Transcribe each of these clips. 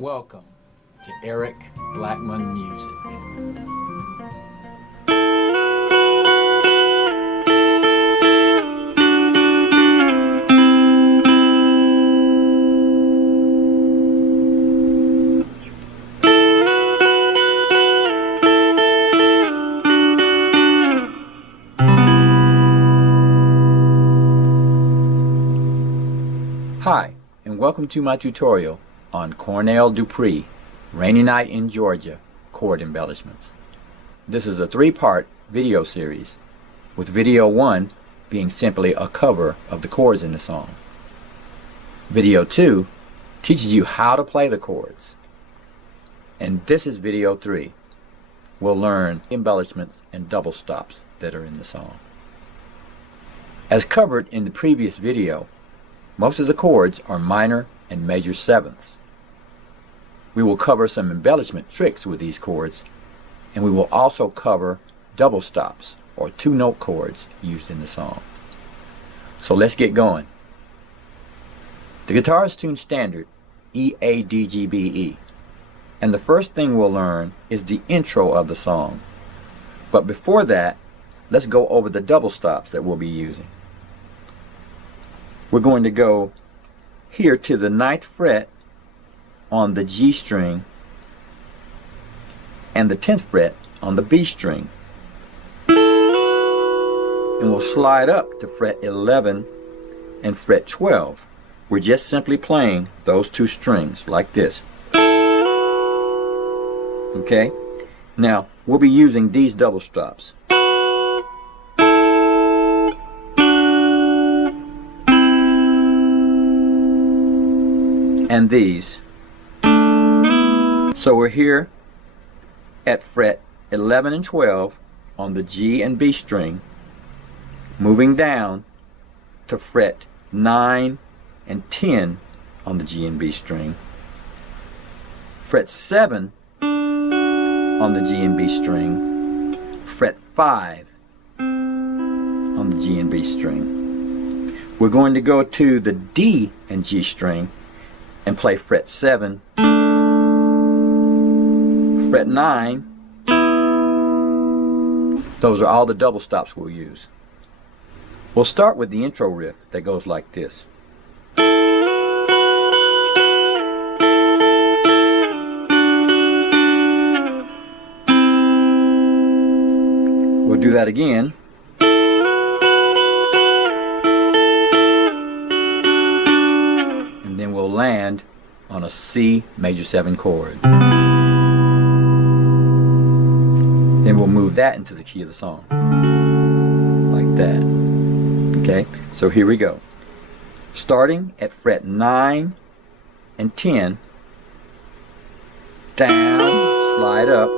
Welcome to Eric Blackmon Music. Hi, and welcome to my tutorial on Cornell Dupree, Rainy Night in Georgia, chord embellishments. This is a three-part video series, with video 1 being simply a cover of the chords in the song. Video 2 teaches you how to play the chords. And this is video 3. We'll learn embellishments and double stops that are in the song. As covered in the previous video, most of the chords are minor and major sevenths. We will cover some embellishment tricks with these chords, and we will also cover double stops or two-note chords used in the song. So let's get going. The guitar is tuned standard E, A, D, G, B, E, and the first thing we'll learn is the intro of the song. But before that, let's go over the double stops that we'll be using. We're going to go here to the 9th fret on the G string and the 10th fret on the B string. And we'll slide up to fret 11 and fret 12. We're just simply playing those two strings like this. Okay? Now, we'll be using these double stops. And these. So we're here at fret 11 and 12 on the G and B string, moving down to fret 9 and 10 on the G and B string, fret 7 on the G and B string, fret 5 on the G and B string. We're going to go to the D and G string and play fret 7, fret 9. Those are all the double stops we'll use. We'll start with the intro riff that goes like this. We'll do that again. And then we'll land on a C major 7 chord. Then we'll move that into the key of the song. Like that. Okay? So here we go. Starting at fret 9 and 10, down, slide up,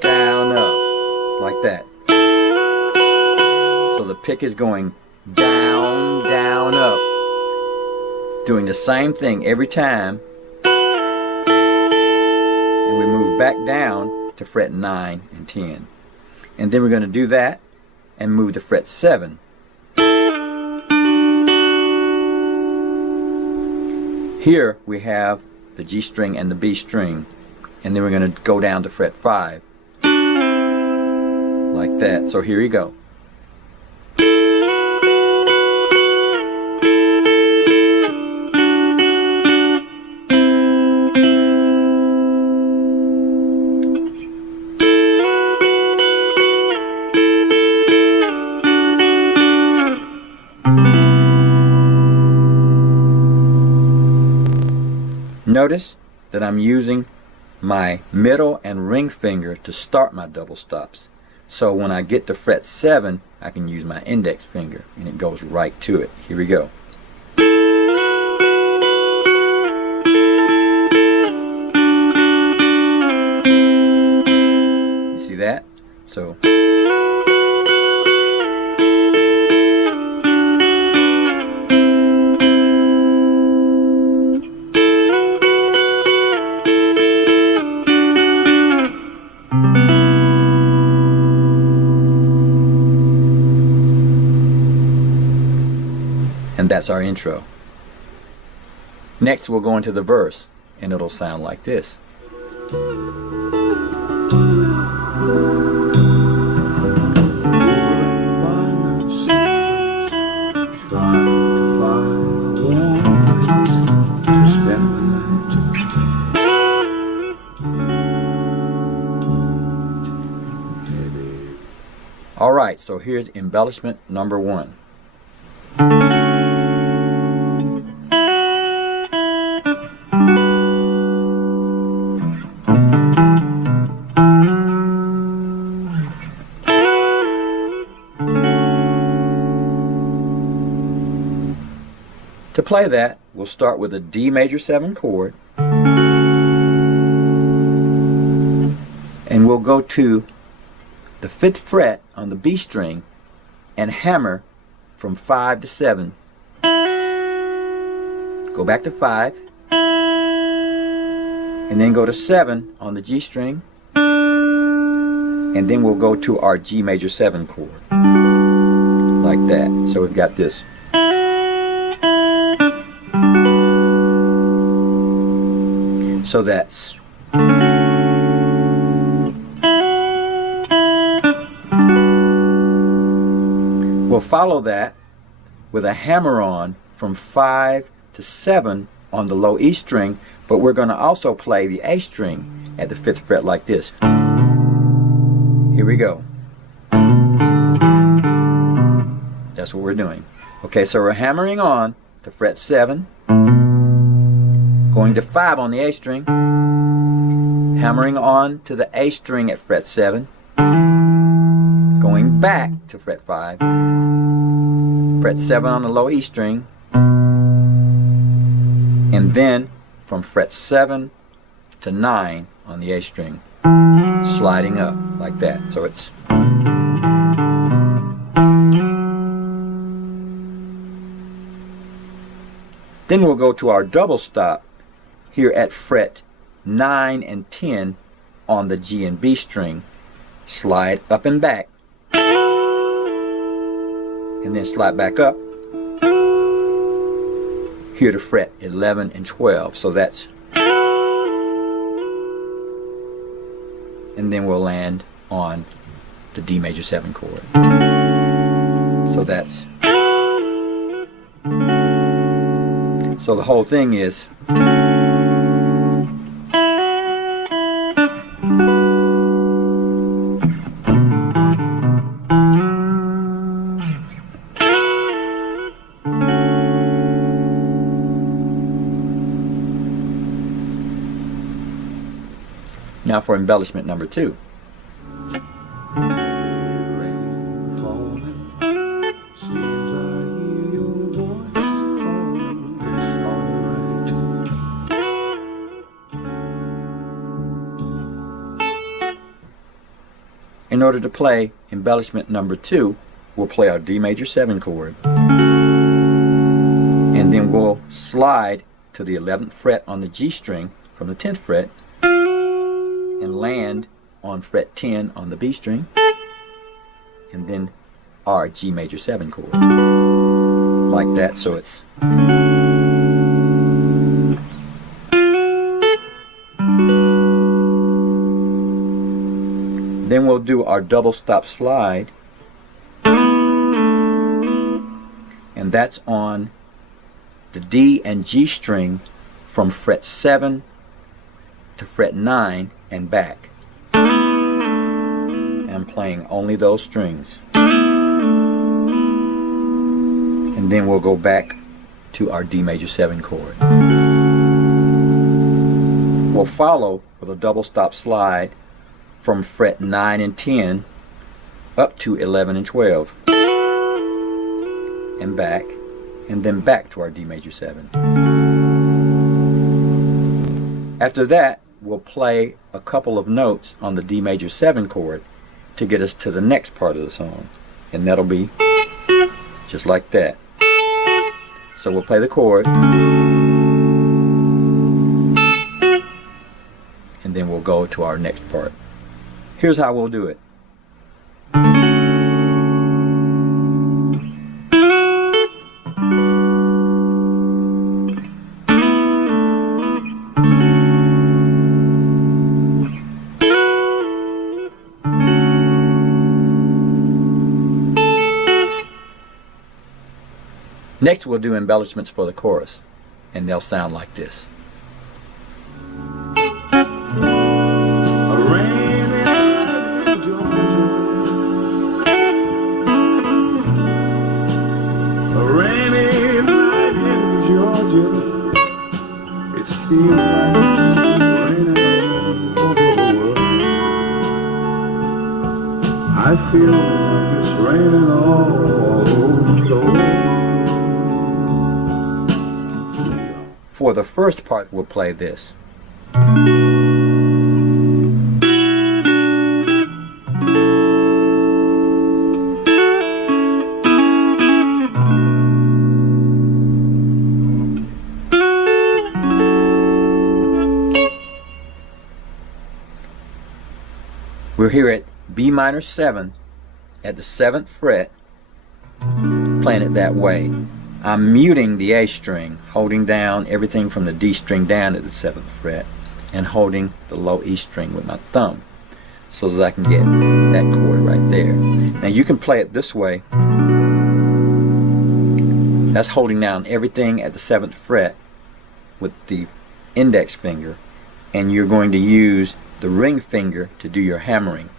down, up, like that. So the pick is going down, down, up, doing the same thing every time, and we move back down to fret 9 and 10. And then we're going to do that and move to fret 7. Here we have the G string and the B string, and then we're going to go down to fret 5 like that. So here you go. Notice that I'm using my middle and ring finger to start my double stops. So when I get to fret 7, I can use my index finger and it goes right to it. Here we go. You see that? So and that's our intro. Next we'll go into the verse. and it'll sound like this. Alright, so here's embellishment number 1. To play that, we'll start with a D major 7 chord, and we'll go to the 5th fret on the B string and hammer from 5 to 7. Go back to 5, and then go to 7 on the G string, and then we'll go to our G major 7 chord, like that. So we've got this. So that's we'll follow that with a hammer on from 5 to 7 on the low E string, but we're going to also play the A string at the 5th fret like this. Here we go. That's what we're doing. Okay, so we're hammering on to fret 7, going to 5 on the A string, hammering on to the A string at fret 7, going back to fret 5, fret 7 on the low E string, and then from fret 7 to 9 on the A string, sliding up like that. So it's then we'll go to our double stop here at fret 9 and 10 on the G and B string, slide up and back, and then slide back up here to fret 11 and 12. So that's, and then we'll land on the D major 7 chord. So that's, so the whole thing is now for embellishment number 2. In order to play embellishment number 2, we'll play our D major 7 chord, and then we'll slide to the 11th fret on the G string from the 10th fret and land on fret 10 on the B string, and then our G major 7 chord, like that. So it's then we'll do our double stop slide, and that's on the D and G string from fret 7 to fret 9 and back. I'm playing only those strings. And then we'll go back to our D major 7 chord. We'll follow with a double stop slide from fret 9 and 10 up to 11 and 12 and back, and then back to our D major 7. After that, we'll play a couple of notes on the D major 7 chord to get us to the next part of the song, and that'll be just like that. So we'll play the chord, and then we'll go to our next part. Here's how we'll do it. Next we'll do embellishments for the chorus, and they'll sound like this. It seems like it's raining all over the world. I feel like it's raining all over the world. For the first part, we'll play this. We're here at B minor 7 at the 7th fret, playing it that way. I'm muting the A string, holding down everything from the D string down to the 7th fret, and holding the low E string with my thumb so that I can get that chord right there. Now you can play it this way. That's holding down everything at the 7th fret with the index finger, and you're going to use the ring finger to do your hammering.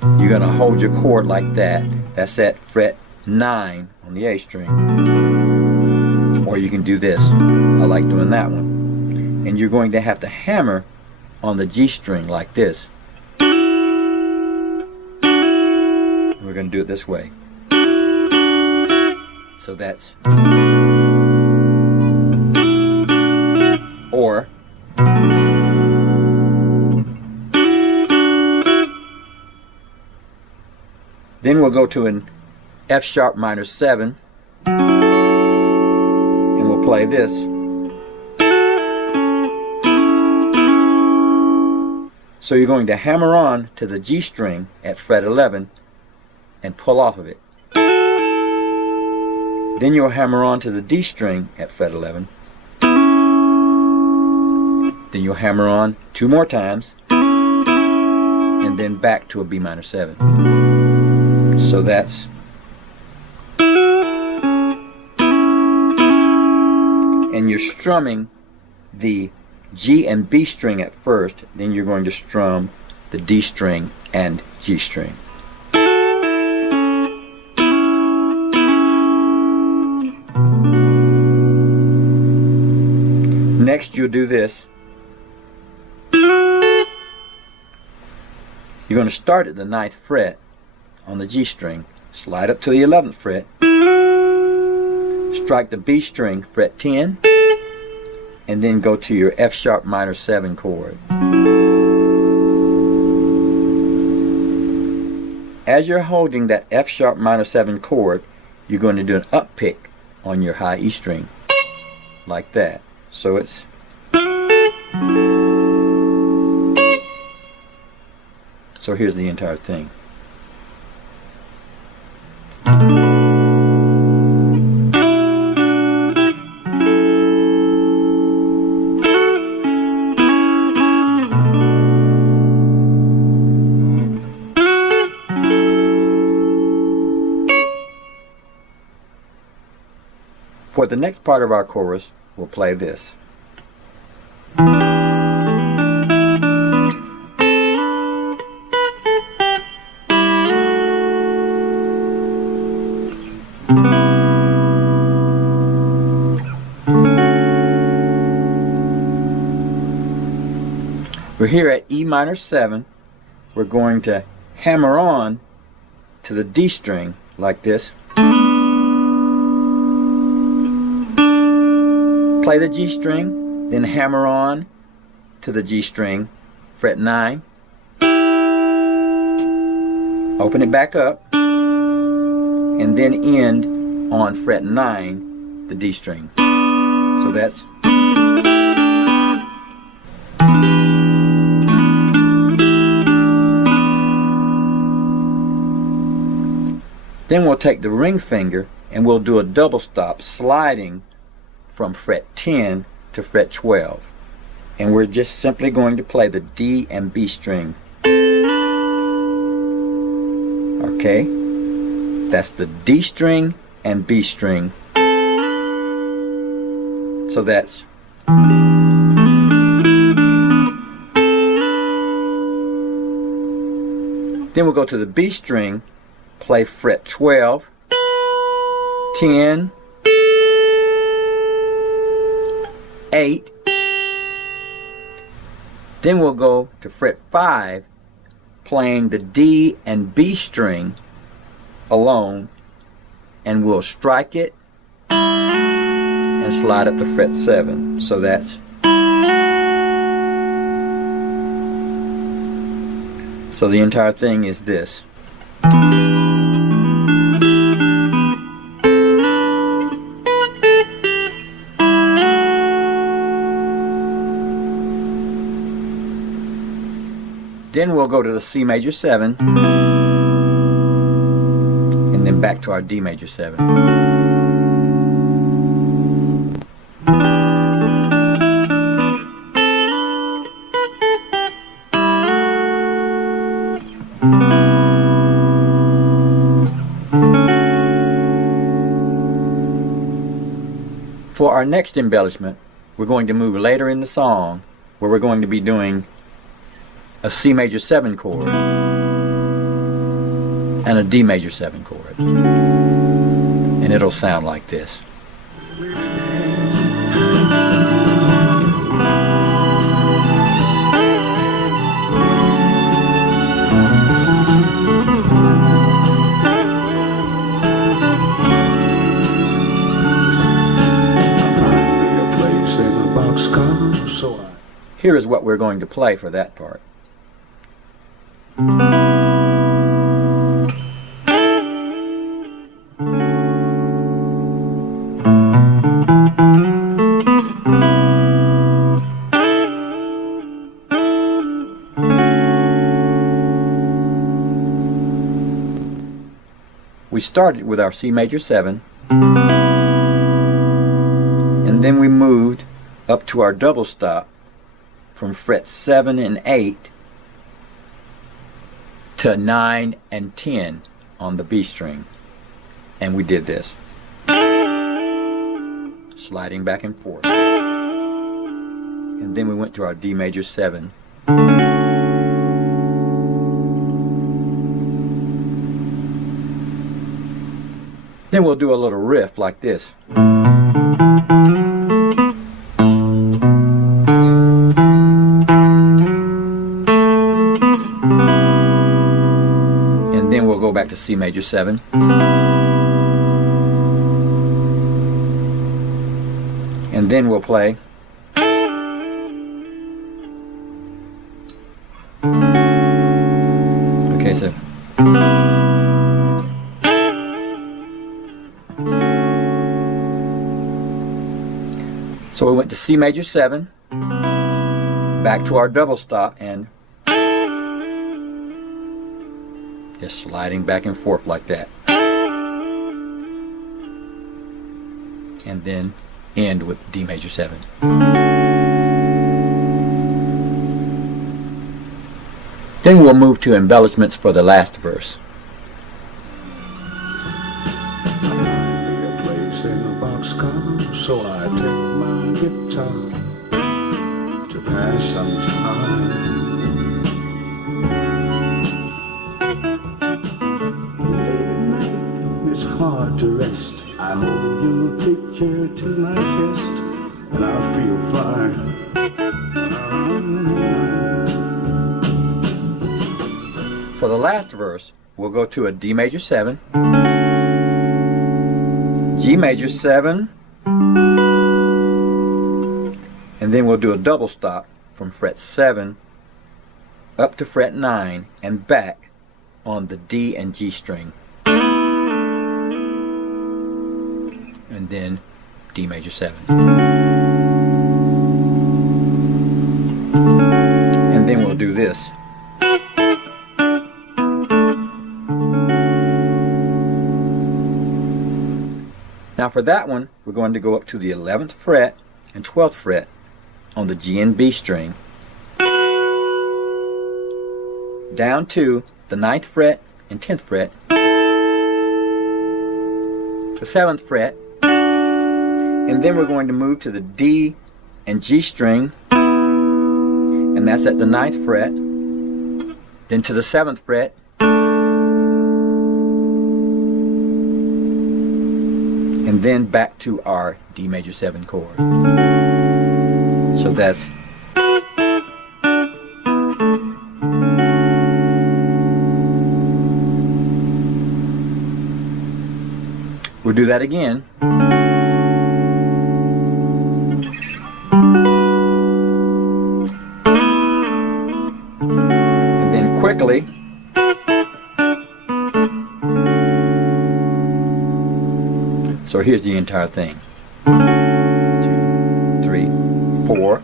You're going to hold your chord like that. That's at fret 9 on the A string. Or you can do this. I like doing that one. And you're going to have to hammer on the G string like this. We're going to do it this way. So that's. Or. Then we'll go to an F sharp minor 7, and we'll play this. So you're going to hammer on to the G string at fret 11 and pull off of it. Then you'll hammer on to the D string at fret 11. Then you'll hammer on 2 more times, and then back to a B minor 7. So that's. And you're strumming the G and B string at first, then you're going to strum the D string and G string. Next you'll do this. You're going to start at the 9th fret on the G string, slide up to the 11th fret, strike the B string, fret 10, and then go to your F sharp minor 7 chord. As you're holding that F sharp minor 7 chord, you're going to do an up pick on your high E string, like that. So it's. So here's the entire thing. For the next part of our chorus, we'll play this. We're here at E minor 7. We're going to hammer on to the D string like this. Play the G string, then hammer on to the G string, fret 9. Open it back up, and then end on fret 9, the D string. So that's. Then we'll take the ring finger and we'll do a double stop, sliding from fret 10 to fret 12. And we're just simply going to play the D and B string. Okay? That's the D string and B string. So that's then we'll go to the B string, play fret 12, 10, 8. Then we'll go to fret 5, playing the D and B string alone, and we'll strike it and slide up to fret 7. So that's so the entire thing is this. Then we'll go to the C major 7 and then back to our D major 7. For our next embellishment, we're going to move later in the song, where we're going to be doing a C major 7 chord and a D major 7 chord, and it'll sound like this. Here is what we're going to play for that part. We started with our C major 7, and then we moved up to our double stop from fret 7 and 8 to 9 and 10 on the B string, and we did this, sliding back and forth. And then we went to our D major 7, then we'll do a little riff like this. Then we'll go back to C major 7. And then we'll play. Okay, so we went to C major 7, back to our double stop, and just sliding back and forth like that, and then end with D major 7. Then we'll move to embellishments for the last verse. So I take my guitar to pass some time. Late at night, it's hard to rest. I hold your picture to my chest, and I feel fine. For the last verse, we'll go to a D major 7, G major 7, and then we'll do a double stop from fret 7 up to fret 9 and back on the D and G string, and then D major 7, and then we'll do this. Now for that one, we're going to go up to the 11th fret and 12th fret on the G and B string, down to the 9th fret and 10th fret, the 7th fret, And then we're going to move to the D and G string, and that's at the 9th fret, then to the 7th fret, and then back to our D major 7 chord. So that's we'll do that again. And then quickly so here's the entire thing. 2, 3, 4.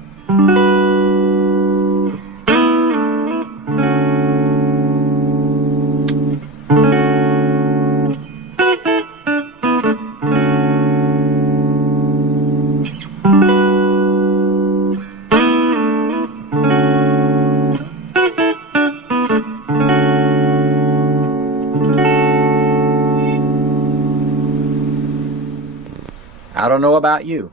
I don't know about you,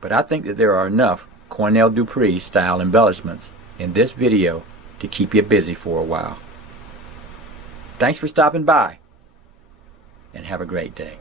but I think that there are enough Cornell Dupree style embellishments in this video to keep you busy for a while. Thanks for stopping by, and have a great day.